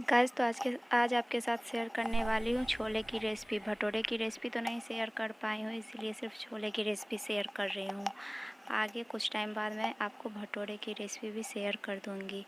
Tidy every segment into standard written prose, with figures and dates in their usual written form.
Guys तो आज आपके साथ शेयर करने वाली हूँ छोले की रेसिपी। भटूरे की रेसिपी तो नहीं शेयर कर पाई हूँ, इसलिए सिर्फ छोले की रेसिपी शेयर कर रही हूँ। आगे कुछ टाइम बाद मैं आपको भटूरे की रेसिपी भी शेयर कर दूँगी।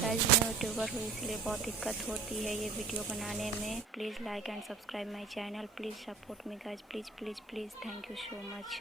गाइस मैं यूट्यूबर हूँ इसलिए बहुत दिक्कत होती है ये वीडियो बनाने में। Please like and subscribe my channel, please support me guys, please please please, thank you so much.